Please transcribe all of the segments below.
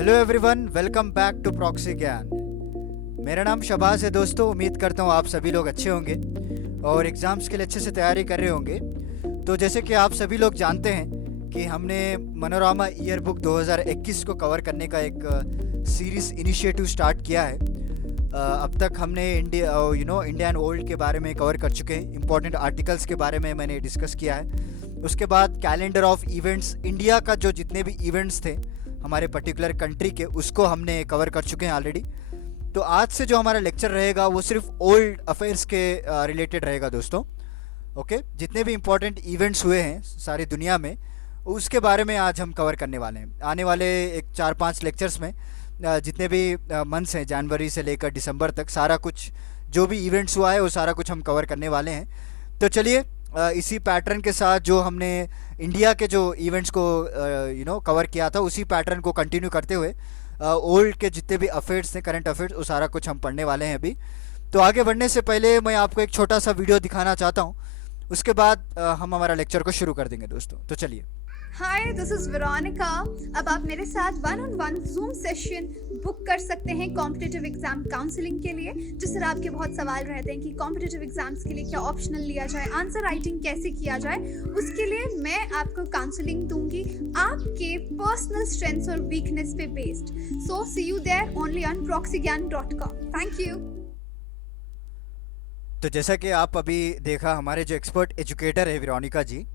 Hello everyone, welcome back to Proxy Gyan. मेरा नाम शबाज है दोस्तों। उम्मीद करता हूँ आप सभी लोग अच्छे होंगे और एग्ज़ाम्स के लिए अच्छे से तैयारी कर रहे होंगे। तो जैसे कि आप सभी लोग जानते हैं कि हमने मनोरमा ईयर बुक 2021 को कवर करने का एक सीरीज़ इनिशिएटिव स्टार्ट किया है। अब तक हमने इंडियन ओल्ड के बारे में कवर कर चुके हैं। इंपॉर्टेंट आर्टिकल्स के बारे में मैंने डिस्कस किया है। उसके बाद कैलेंडर ऑफ इवेंट्स, इंडिया का जो जितने भी इवेंट्स थे हमारे पर्टिकुलर कंट्री के, उसको हमने कवर कर चुके हैं ऑलरेडी। तो आज से जो हमारा लेक्चर रहेगा वो सिर्फ ओल्ड अफेयर्स के रिलेटेड रहेगा दोस्तों। ओके, जितने भी इम्पोर्टेंट इवेंट्स हुए हैं सारी दुनिया में, उसके बारे में आज हम कवर करने वाले हैं। आने वाले एक 4-5 लेक्चर्स में जितने भी मंथ्स हैं, जनवरी से लेकर दिसंबर तक, सारा कुछ जो भी इवेंट्स हुआ है वो सारा कुछ हम कवर करने वाले हैं। तो चलिए इसी पैटर्न के साथ जो हमने इंडिया के जो इवेंट्स को कवर किया था, उसी पैटर्न को कंटिन्यू करते हुए ओल्ड के जितने भी अफेयर्स थे, करंट अफेयर्स, वो सारा कुछ हम पढ़ने वाले हैं अभी। तो आगे बढ़ने से पहले मैं आपको एक छोटा सा वीडियो दिखाना चाहता हूँ। उसके बाद हम हमारा लेक्चर को शुरू कर देंगे दोस्तों। तो चलिए। हाय, दिस इज वेरोनिका। अब आप मेरे साथ 1-on-1 जूम सेशन बुक कर सकते हैं कॉम्पिटिटिव एग्जाम काउंसलिंग के लिए। जिस तरह आपके बहुत सवाल रहते हैं कि कॉम्पिटिटिव एग्जाम्स के लिए क्या ऑप्शनल लिया जाए, आंसर राइटिंग कैसे किया जाए, उसके लिए मैं आपको काउंसलिंग दूंगी आपके पर्सनल स्ट्रेंथ्स और वीकनेस पे based. So see you there only on proxygyan.com। Thank you. तो जैसा कि आप अभी देखा, हमारे जो एक्सपर्ट एजुकेटर है वेरोनिका जी,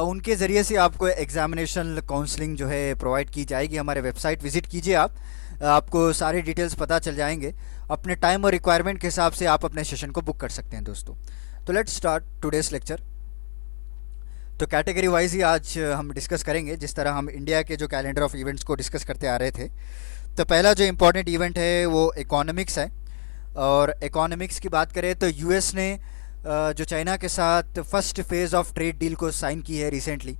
उनके ज़रिए से आपको एग्जामिनेशन काउंसलिंग जो है प्रोवाइड की जाएगी। हमारे वेबसाइट विज़िट कीजिए, आपको सारे डिटेल्स पता चल जाएंगे। अपने टाइम और रिक्वायरमेंट के हिसाब से आप अपने सेशन को बुक कर सकते हैं दोस्तों। तो लेट्स स्टार्ट टुडेस लेक्चर। तो कैटेगरी वाइज ही आज हम डिस्कस करेंगे, जिस तरह हम इंडिया के जो कैलेंडर ऑफ इवेंट्स को डिस्कस करते आ रहे थे। तो पहला जो इम्पोर्टेंट इवेंट है वो इकोनॉमिक्स है। और इकोनॉमिक्स की बात करें तो यूएस ने जो चाइना के साथ first phase of trade deal को साइन की है रिसेंटली।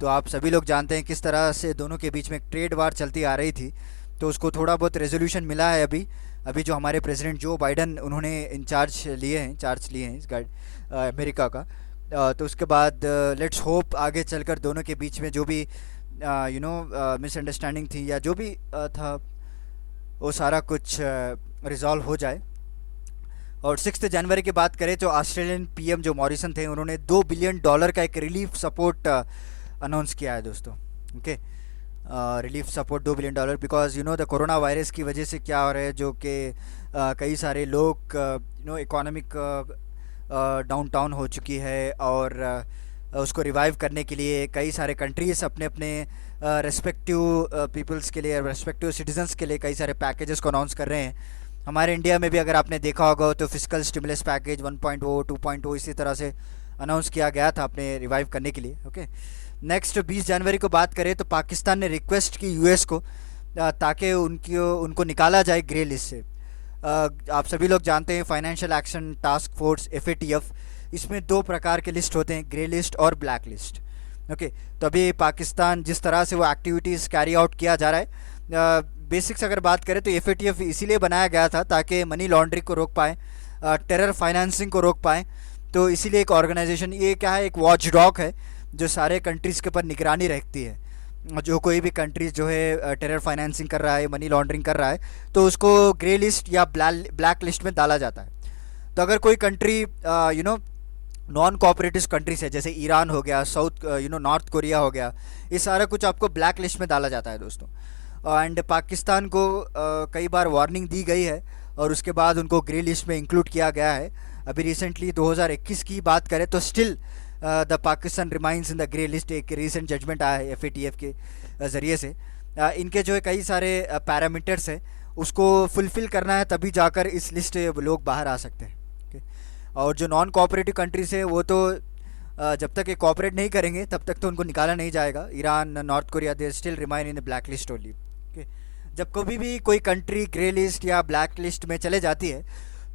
तो आप सभी लोग जानते हैं किस तरह से दोनों के बीच में एक ट्रेड वार चलती आ रही थी। तो उसको थोड़ा बहुत रेजोल्यूशन मिला है अभी जो हमारे प्रेसिडेंट जो बाइडन, उन्होंने चार्ज लिए हैं इस अमेरिका का। तो उसके बाद लेट्स होप आगे चलकर दोनों के बीच में जो भी मिसअंडरस्टैंडिंग थी या जो भी था, वो सारा कुछ रिजॉल्व हो जाए। और 6 जनवरी की बात करें तो ऑस्ट्रेलियन पीएम जो मॉरिसन थे, उन्होंने $2 बिलियन का एक रिलीफ सपोर्ट अनाउंस किया है दोस्तों। Okay, relief support $2 billion, because the corona virus की वजह से क्या हो रहा है, जो कि कई सारे लोग इकोनॉमिक डाउन हो चुकी है। और उसको रिवाइव करने के लिए कई सारे कंट्रीज़ अपने अपने रेस्पेक्टिव पीपल्स के लिए, रेस्पेक्टिव सिटीजन्स के लिए कई सारे पैकेजेस को अनाउंस कर रहे हैं। हमारे इंडिया में भी अगर आपने देखा होगा तो फिजिकल स्टिमुलस पैकेज 1.0, 2.0 इसी तरह से अनाउंस किया गया था अपने रिवाइव करने के लिए। ओके, नेक्स्ट 20 जनवरी को बात करें तो पाकिस्तान ने रिक्वेस्ट की यूएस को ताकि उनको निकाला जाए ग्रे लिस्ट से। आप सभी लोग जानते हैं financial action task force FATF, इसमें 2 प्रकार के लिस्ट होते हैं, ग्रे लिस्ट और ब्लैक लिस्ट। ओके, तो अभी पाकिस्तान जिस तरह से वो एक्टिविटीज़ कैरी आउट किया जा रहा है, बेसिक्स अगर बात करें तो FATF इसीलिए बनाया गया था ताकि मनी लॉन्ड्रिंग को रोक पाए, टेरर फाइनेंसिंग को रोक पाए। तो इसीलिए एक ऑर्गेनाइजेशन, ये क्या है, एक वॉच डॉग है जो सारे कंट्रीज़ के ऊपर निगरानी रखती है। जो कोई भी कंट्रीज जो है टेरर फाइनेंसिंग कर रहा है, मनी लॉन्ड्रिंग कर रहा है, तो उसको ग्रे लिस्ट या ब्लैक लिस्ट में डाला जाता है। तो अगर कोई कंट्री नॉन कोऑपरेटिव कंट्रीज है, जैसे ईरान हो गया, नॉर्थ कोरिया हो गया, ये सारा कुछ आपको ब्लैक लिस्ट में डाला जाता है दोस्तों। एंड पाकिस्तान को कई बार वार्निंग दी गई है और उसके बाद उनको ग्रे लिस्ट में इंक्लूड किया गया है। अभी रिसेंटली 2021 की बात करें तो still the Pakistan remains in the grey list. एक रिसेंट जजमेंट आया है FATF के ज़रिए से। इनके जो है कई सारे पैरामीटर्स हैं, उसको फुलफ़िल करना है, तभी जाकर इस लिस्ट से लोग बाहर आ सकते हैं। और जो नॉन कोऑपरेटिव कंट्रीज है वो तो जब तक ये कोऑपरेट नहीं करेंगे तब तक तो उनको निकाला नहीं जाएगा। Iran, north Korea, they still remain in the black list only. जब कभी भी कोई कंट्री ग्रे लिस्ट या ब्लैक लिस्ट में चले जाती है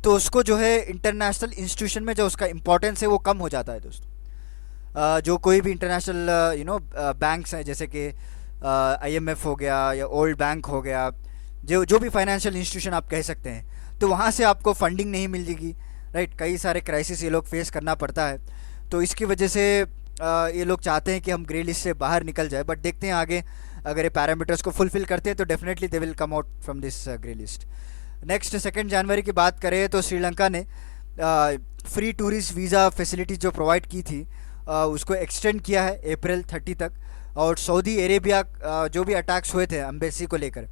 तो उसको जो है इंटरनेशनल इंस्टीट्यूशन में जो उसका इंपॉर्टेंस है वो कम हो जाता है दोस्तों। जो कोई भी इंटरनेशनल बैंक्स हैं, जैसे कि IMF हो गया या ओल्ड बैंक हो गया, जो भी फाइनेंशियल इंस्टीट्यूशन आप कह सकते हैं, तो वहाँ से आपको फंडिंग नहीं मिलेगी, राइट। कई सारे क्राइसिस ये लोग फेस करना पड़ता है। तो इसकी वजह से ये लोग चाहते हैं कि हम ग्रे लिस्ट से बाहर निकल जाए, बट देखते हैं आगे अगर ये पैरामीटर्स को फुलफिल करते हैं तो definitely they will come out from this grey list. Next 2 जनवरी की बात करें तो श्रीलंका ने फ्री टूरिस्ट वीज़ा फैसिलिटी जो प्रोवाइड की थी उसको एक्सटेंड किया है अप्रैल 30 तक। और सऊदी अरेबिया जो भी अटैक्स हुए थे एम्बेसी को लेकर,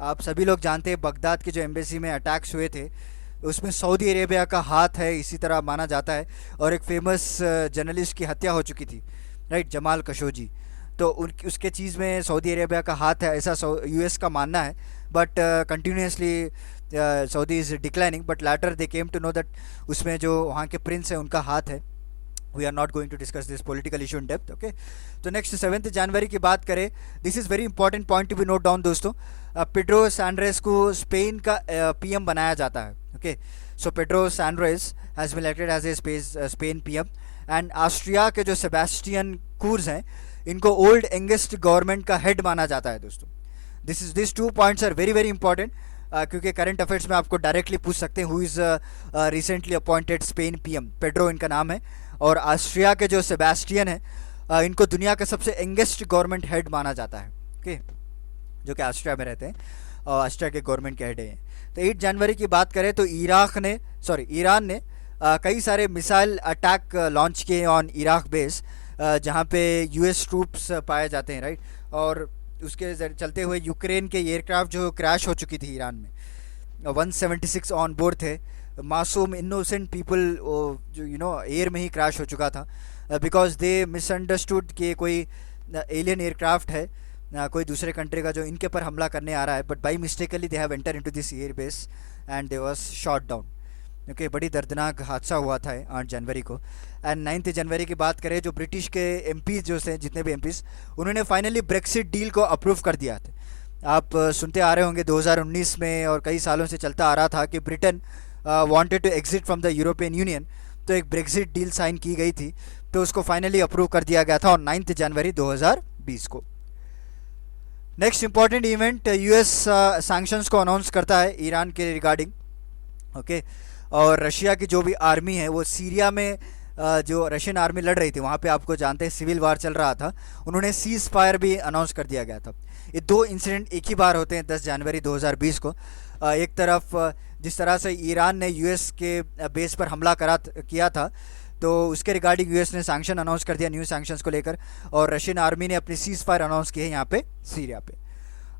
आप सभी लोग जानते हैं बगदाद के जो एम्बेसी में अटैक्स हुए थे उसमें सऊदी अरेबिया का हाथ है, इसी तरह माना जाता है। और एक फेमस जर्नलिस्ट की हत्या हो चुकी थी, राइट, जमाल खशोगी। तो उसके चीज़ में सऊदी अरेबिया का हाथ है, ऐसा यूएस का मानना है। But continuously Saudi is declining, but later they came to know that उसमें जो वहाँ के प्रिंस हैं उनका हाथ है। We are not going to discuss this political issue in depth, okay. तो नेक्स्ट 7 जनवरी की बात करें, this is very important point to be note down दोस्तों। पेड्रो सैंड्रेस को स्पेन का पीएम बनाया जाता है, okay. So Pedro Sanchez has been elected as a Spain PM. And Austria के जो सेबेस्टियन कुर्ज हैं इनको ओल्ड एंगेस्ट गवर्नमेंट का हेड माना जाता है दोस्तों। This 2 points are very very important, क्योंकि करंट अफेयर्स में आपको डायरेक्टली पूछ सकते हैं who is recently appointed Spain PM. Pedro इनका नाम है। और ऑस्ट्रिया के जो सेबेस्टियन है इनको दुनिया का सबसे यंगेस्ट गवर्नमेंट हेड माना जाता है, ओके, जो कि ऑस्ट्रिया में रहते हैं और ऑस्ट्रिया के गवर्नमेंट के हेड हैं। तो 8 जनवरी की बात करें तो ईरान ने कई सारे मिसाइल अटैक लॉन्च किए ऑन इराक बेस, जहाँ पे यूएस ट्रूप्स पाए जाते हैं, राइट। और उसके चलते हुए यूक्रेन के एयरक्राफ्ट जो क्रैश हो चुकी थी ईरान में, 176 ऑन बोर्ड थे, मासूम इनोसेंट पीपल जो एयर में ही क्रैश हो चुका था, बिकॉज दे मिसअंडरस्टूड कि कोई एलियन एयरक्राफ्ट है कोई दूसरे कंट्री का जो इनके पर हमला करने आ रहा है। But by mistakenly they have enter into this air base and they was shot down, okay. बड़ी दर्दनाक हादसा हुआ था 8 जनवरी को। एंड 9 जनवरी की बात करें, जो ब्रिटिश के एमपीज़ जो थे, जितने भी एमपीज़, उन्होंने फाइनली ब्रेक्सिट डील को अप्रूव कर दिया था। आप सुनते आ रहे होंगे 2019 में और कई सालों से चलता आ रहा था कि Britain wanted to exit from the European Union, तो एक ब्रेक्सिट डील साइन की गई थी, तो उसको फाइनली अप्रूव कर दिया गया था और 9 जनवरी 2020 को। Next important event, US sanctions को अनाउंस करता है ईरान के रिगार्डिंग, ओके। और रशिया की जो भी आर्मी है वो सीरिया में जो रशियन आर्मी लड़ रही थी वहाँ पे आपको जानते हैं सिविल वार चल रहा था, उन्होंने सीज फायर भी अनाउंस कर दिया गया था। ये 2 इंसिडेंट एक ही बार होते हैं 10 जनवरी 2020 को। एक तरफ जिस तरह से ईरान ने यूएस के बेस पर हमला किया था, तो उसके रिगार्डिंग यूएस ने सैंक्शन अनाउंस कर दिया, न्यू सैंक्शंस को लेकर। और रशियन आर्मी ने अपनी सीज फायर अनाउंस की है यहाँ पे सीरिया पे।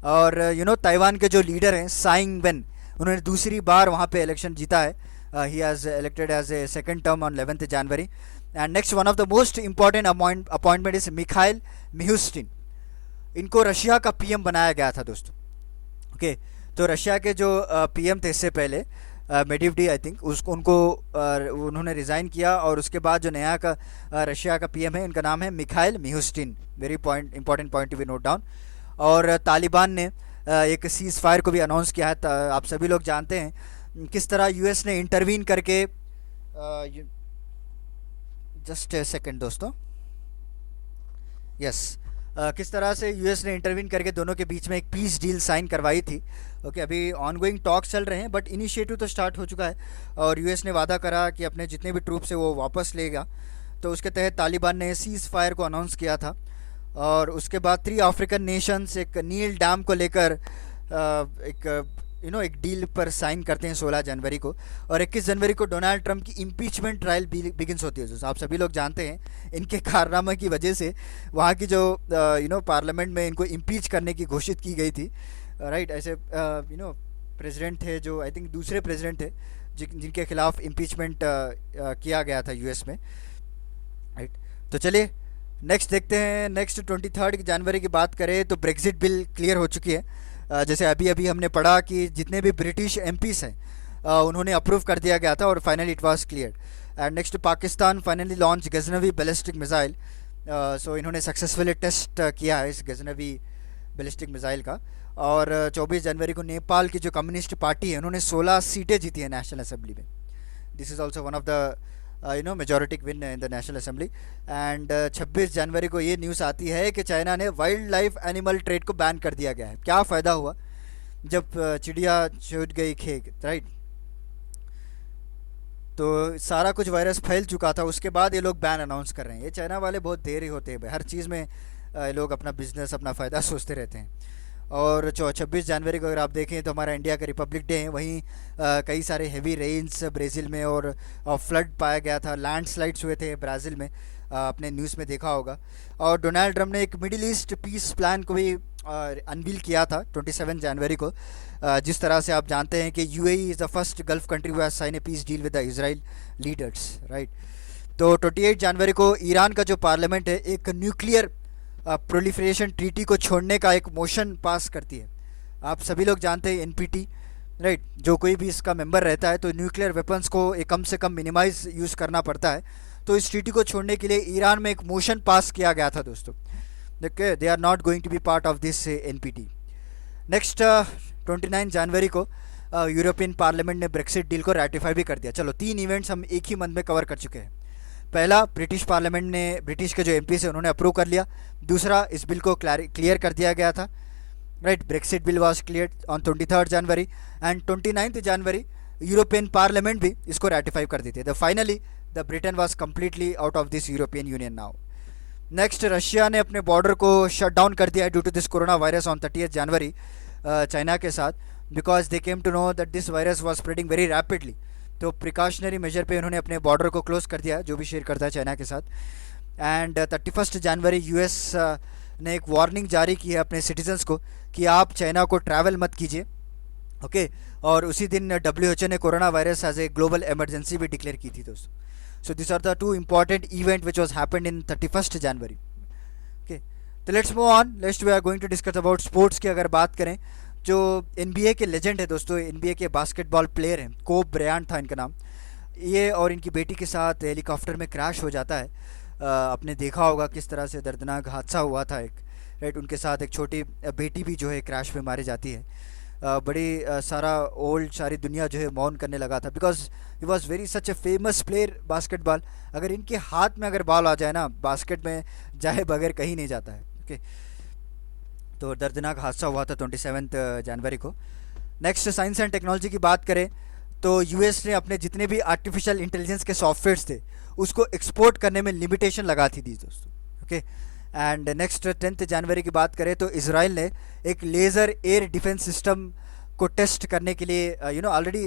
और ताइवान के जो लीडर हैं साइंग वेन, उन्होंने दूसरी बार वहाँ पे इलेक्शन जीता है। he has elected as a second term on 11th January. And next, one of the most important appointment is Mikhail Mishustin. इनको रशिया का पीएम बनाया गया था दोस्तों, ओके। तो रशिया के जो पीएम थे इससे पहले मेडिवडी आई थिंक, उनको उन्होंने रिज़ाइन किया, और उसके बाद जो नया का रशिया का पीएम है, इनका नाम है Mikhail Mishustin. Very important point to be note down. और तालिबान ने एक सीज़ फायर को भी अनाउंस किया है। आप सभी लोग जानते हैं किस तरह यूएस ने इंटरवीन करके, जस्ट सेकंड दोस्तों, यस, किस तरह से यूएस ने इंटरवीन करके दोनों के बीच में एक पीस डील साइन करवाई थी, ओके। अभी ऑनगोइंग टॉक्स चल रहे हैं, बट इनिशिएटिव तो स्टार्ट हो चुका है, और यूएस ने वादा करा कि अपने जितने भी ट्रूप्स है वो वापस लेगा। तो उसके तहत तालिबान ने सीज़ फायर को अनाउंस किया था। और उसके बाद 3 अफ्रीकन नेशंस एक नील डैम को लेकर एक डील पर साइन करते हैं 16 जनवरी को। और 21 जनवरी को डोनाल्ड ट्रंप की इम्पीचमेंट ट्रायल बिगिंस होती है। आप सभी लोग जानते हैं इनके कारनामे की वजह से वहाँ की जो पार्लियामेंट में इनको इम्पीच करने की घोषित की गई थी, राइट। ऐसे प्रेसिडेंट थे जो आई थिंक दूसरे प्रेसिडेंट थे जिनके खिलाफ इम्पीचमेंट किया गया था यूएस में, राइट। तो चलिए नेक्स्ट देखते हैं। नेक्स्ट 23 जनवरी की बात करें तो ब्रेक्जिट बिल क्लियर हो चुकी है। जैसे अभी हमने पढ़ा कि जितने भी ब्रिटिश एमपीज़ हैं उन्होंने अप्रूव कर दिया गया था, और finally it was cleared. And next, Pakistan finally launch Ghaznavi ballistic missile. So इन्होंने सक्सेसफुली टेस्ट किया है इस गजनवी बैलिस्टिक मिसाइल का। और 24 जनवरी को नेपाल की जो कम्युनिस्ट पार्टी है उन्होंने 16 सीटें जीती हैं नेशनल असेंबली में। This is also one of the majority win in the national assembly. And 26 जनवरी को ये न्यूज़ आती है कि चाइना ने वाइल्ड लाइफ एनिमल ट्रेड को बैन कर दिया गया है। क्या फ़ायदा हुआ जब चिड़िया छूट गई खेत, राइट। तो सारा कुछ वायरस फैल चुका था, उसके बाद ये लोग बैन अनाउंस कर रहे हैं। ये चाइना वाले बहुत देर ही होते हैं भाई, हर चीज़ में लोग अपना बिजनेस अपना फ़ायदा सोचते रहते हैं। और 26 जनवरी को अगर आप देखें तो हमारा इंडिया का रिपब्लिक डे है, वहीं कई सारे हेवी रेन्स ब्राज़ील में और फ्लड पाया गया था, लैंडस्लाइड्स हुए थे ब्राज़ील में, आपने न्यूज़ में देखा होगा। और डोनाल्ड ट्रम्प ने एक मिडिल ईस्ट पीस प्लान को भी अनवील किया था 27 जनवरी को। जिस तरह से आप जानते हैं कि UAE is the first Gulf country who has sign a peace deal with the Israel leaders, right. तो 28 जनवरी को ईरान का जो पार्लियामेंट है एक न्यूक्लियर प्रोलिफरेशन ट्रीटी को छोड़ने का एक मोशन पास करती है। आप सभी लोग जानते हैं एनपीटी, राइट, जो कोई भी इसका मेंबर रहता है तो न्यूक्लियर वेपन्स को एक कम से कम मिनिमाइज यूज़ करना पड़ता है। तो इस ट्रीटी को छोड़ने के लिए ईरान में एक मोशन पास किया गया था दोस्तों। देखिए, they are not going to be part of this NPT. Next 29 जनवरी को यूरोपियन पार्लियामेंट ने ब्रेक्सिट डील को रेटिफाई भी कर दिया। चलो, 3 इवेंट्स हम एक ही मंथ में कवर कर चुके हैं। पहला, ब्रिटिश पार्लियामेंट ने, ब्रिटिश के जो एमपी से उन्होंने अप्रूव कर लिया। दूसरा, इस बिल को क्लियर कर दिया गया था, right. Brexit bill was clear on 23 January and 29 January European Parliament भी इसको रेटिफाई कर देते। The finally the Britain was completely out of this European Union now. Next, Russia ने अपने बॉर्डर को शट डाउन कर दिया due to this corona virus on 30 January China के साथ, because they came to know that this virus was spreading very rapidly. तो precautionary major पे उन्होंने अपने बॉर्डर को क्लोज कर दिया, जो भी शेयर करता है चाइना के साथ। एंड 31 जनवरी यूएस ने एक वार्निंग जारी की है अपने सिटीजन्स को कि आप चाइना को ट्रैवल मत कीजिए, ओके। और उसी दिन WHO ने corona virus as a global emergency भी डिक्लेयर की थी दोस्तों। So this are the 2 important event which was happened in 31 January, okay. तो let's move on. We are going to discuss about sports की अगर बात करें, जो NBA के लेजेंड है दोस्तों, NBA के बास्केटबॉल प्लेयर हैं, कोब ब्रायंट था इनका नाम। ये और इनकी बेटी के साथ हेलीकॉप्टर में क्रैश हो जाता है। आपने देखा होगा किस तरह से दर्दनाक हादसा हुआ था एक, राइट। उनके साथ एक छोटी बेटी भी जो है क्रैश में मारी जाती है। सारी दुनिया जो है मौन करने लगा था, because he was very such a famous player basketball. अगर इनके हाथ में अगर बॉल आ जाए ना, बास्केट में जाए बगैर कहीं नहीं जाता है, ओके। तो दर्दनाक हादसा हुआ था 27 जनवरी को। नेक्स्ट, साइंस एंड टेक्नोलॉजी की बात करें तो यूएस ने अपने जितने भी आर्टिफिशियल इंटेलिजेंस के सॉफ्टवेयर्स थे उसको एक्सपोर्ट करने में लिमिटेशन लगा थी दोस्तों, ओके। एंड नेक्स्ट 10 जनवरी की बात करें तो इसराइल ने एक लेज़र एयर डिफेंस सिस्टम को टेस्ट करने के लिए ऑलरेडी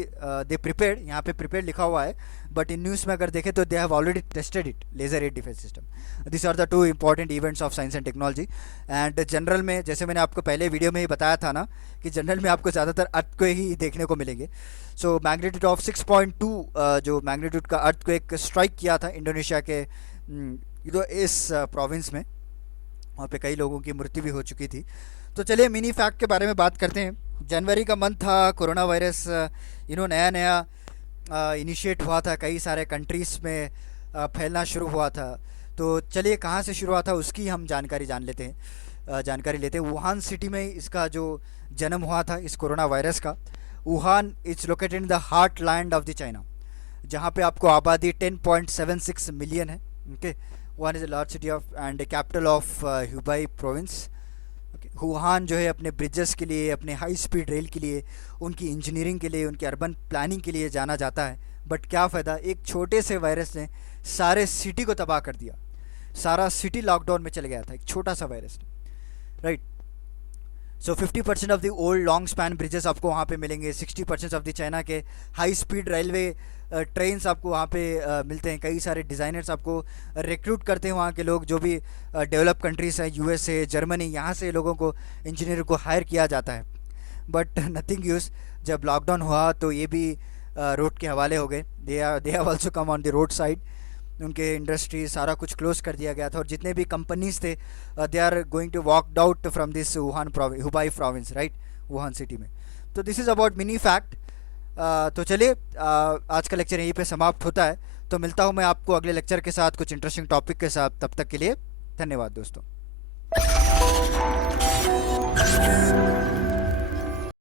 दे प्रिपेयर्ड, यहाँ पे प्रिपेयर्ड लिखा हुआ है, बट इन न्यूज़ में अगर देखें तो they have already tested it, laser air defence system. This are the 2 important events of science and technology. And general में, जैसे मैंने आपको पहले वीडियो में ही बताया था ना, कि जनरल में आपको ज़्यादातर अर्थक्वेक ही देखने को मिलेंगे। सो मैग्नीट्यूड ऑफ 6.2 जो मैग्नीट्यूड का अर्थक्वेक स्ट्राइक किया था इंडोनेशिया के इस प्रोविंस में, वहाँ पे कई लोगों की मृत्यु भी हो चुकी थी। तो चलिए मिनी फैक्ट के बारे में बात करते हैं। जनवरी का मंथ था, कोरोना वायरस नया इनिशिएट हुआ था, कई सारे कंट्रीज़ में फैलना शुरू हुआ था। तो चलिए कहाँ से शुरू हुआ था उसकी हम जानकारी लेते हैं। वुहान सिटी में इसका जो जन्म हुआ था इस कोरोना वायरस का। Wuhan it's located in the heartland of the China, जहाँ पे आपको आबादी 10.76 मिलियन है, okay. Wuhan is a large city of and capital of Hubei province. Wuhan जो है अपने ब्रिजेस के लिए, अपने हाई स्पीड रेल के लिए, उनकी इंजीनियरिंग के लिए, उनकी अर्बन प्लानिंग के लिए जाना जाता है। बट क्या फ़ायदा, एक छोटे से वायरस ने सारे सिटी को तबाह कर दिया। सारा सिटी लॉकडाउन में चल गया था एक छोटा सा वायरस ने, right. So 50% of the old long span bridges आपको वहाँ पे मिलेंगे। 60% ऑफ द चाइना के हाई स्पीड रेलवे ट्रेन्स आपको वहाँ पे मिलते हैं। कई सारे डिज़ाइनर्स आपको रिक्रूट करते हैं वहाँ के लोग, जो भी डेवलप कंट्रीज़ हैं, USA, जर्मनी, यहाँ से लोगों को, इंजीनियर को हायर किया जाता है। बट नथिंग यूज़, जब लॉकडाउन हुआ तो ये भी रोड के हवाले हो गए। They have also come on the road side. उनके इंडस्ट्री सारा कुछ क्लोज कर दिया गया था, और जितने भी कंपनीज थे they are going to walked out from this Hubei province, right, Wuhan city में। तो this is about mini fact. तो चलिए आज का लेक्चर यहीं पे समाप्त होता है। तो मिलता हूँ मैं आपको अगले लेक्चर के साथ कुछ इंटरेस्टिंग टॉपिक के साथ। तब तक के लिए धन्यवाद दोस्तों।